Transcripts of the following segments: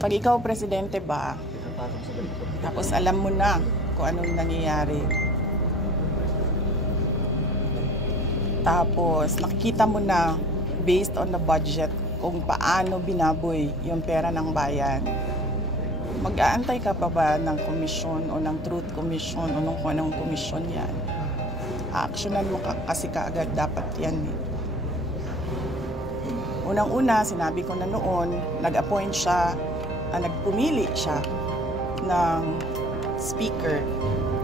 Pag ikaw presidente ba, tapos alam mo na kung anong nangyayari. Tapos nakikita mo na based on the budget kung paano binaboy yung pera ng bayan. Mag-aantay ka pa ba ng komisyon o ng truth commission o ng kung anong komisyon yan? Actionan mo kasi kaagad dapat yan eh. Unang-una, sinabi ko na noon, nag-appoint siya, nagpumili siya ng speaker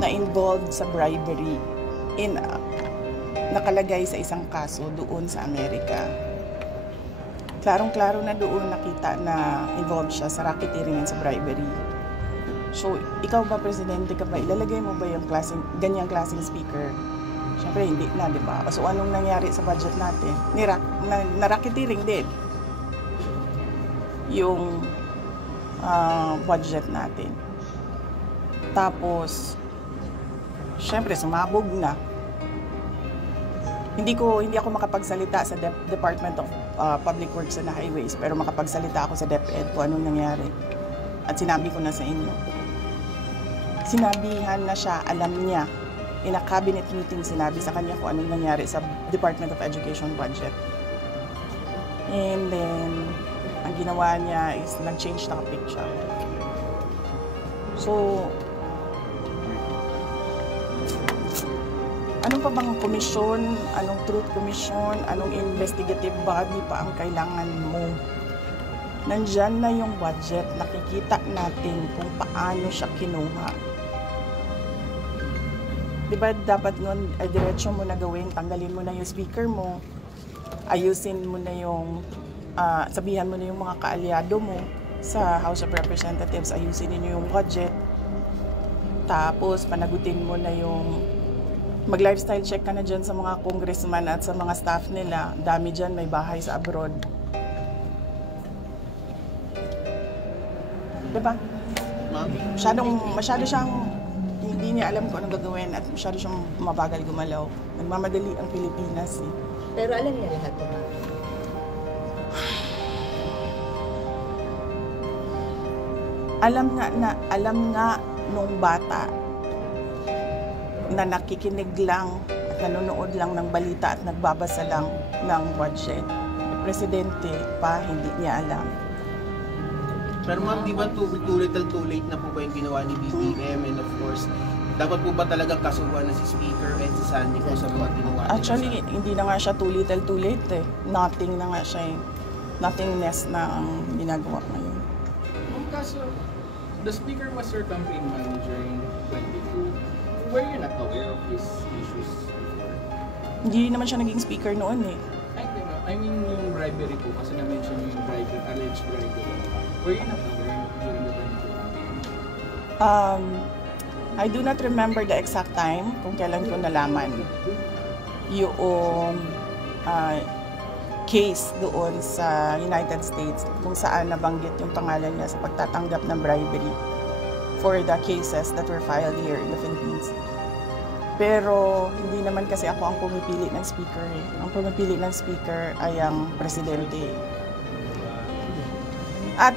na involved sa bribery nakalagay sa isang kaso doon sa Amerika. Klarong-klaro na doon nakita na involved siya sa racketeering and sa bribery. So, ikaw ba, presidente ka ba, ilalagay mo ba yung ganyang klaseng speaker? Siyempre, hindi na, di ba? So, anong nangyari sa budget natin? Na-racketeering din yung budget natin. Tapos, siyempre, sumabog na. Hindi ako makapagsalita sa Department of Public Works and Highways, pero makapagsalita ako sa DepEd kung anong nangyari. At sinabi ko na sa inyo. Sinabihan na siya, alam niya. In a cabinet meeting, sinabi sa kanya kung anong nangyari sa Department of Education budget. And then, ang ginawa niya is nag-change topic siya. So, ano pa bang komisyon, anong truth commission, anong investigative body pa ang kailangan mo? Nandyan na yung budget, nakikita natin kung paano siya kinuha. Diba dapat nun, diretso mo na gawin, tanggalin mo na yung speaker mo, ayusin mo na yung, sabihan mo na yung mga kaalyado mo sa House of Representatives, ayusin niyo yung budget, tapos panagutin mo na yung mag-lifestyle check ka na dyan sa mga congressman at sa mga staff nila. Dami dyan, may bahay sa abroad. Diba? Masyado siyang hindi niya alam kung anong gagawin at masyado siyang mabagal gumalaw. Nagmamadali ang Pilipinas eh. Pero alam niya lahat ito. Alam nga nung bata na nakikinig lang at nanonood lang ng balita at nagbabasa lang ng budget. Presidente pa, hindi niya alam. Pero ma'am, di ba too late na po ba yung ginawa ni BBM? And of course, dapat po ba talagang kasuhan na si Speaker and si Sandy po sa mga ginawa? Actually, hindi na nga siya too late eh. Nothing na nga siya eh. Nothingness na ang ginagawa ngayon. Kaso, the Speaker was your campaign manager in 22. Were you not aware of these issues before? Hindi naman siya naging speaker noon eh. I mean yung bribery po, kasi na-mention yung bribery, alleged bribery. Were you not aware during the 22 campaign? I do not remember the exact time kung kailan ko nalaman yung case doon sa United States kung saan nabanggit yung pangalan niya sa pagtatanggap ng bribery for the cases that were filed here in the Philippines. Pero hindi naman kasi ako ang pumipili ng speaker eh. Ang pumipili ng speaker ay ang presidente. At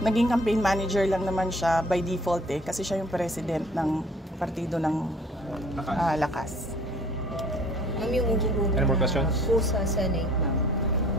naging campaign manager lang naman siya by default eh, kasi siya yung president ng partido ng Lakas. Ma'am, yung Any more questions? po sa Senate, ma'am.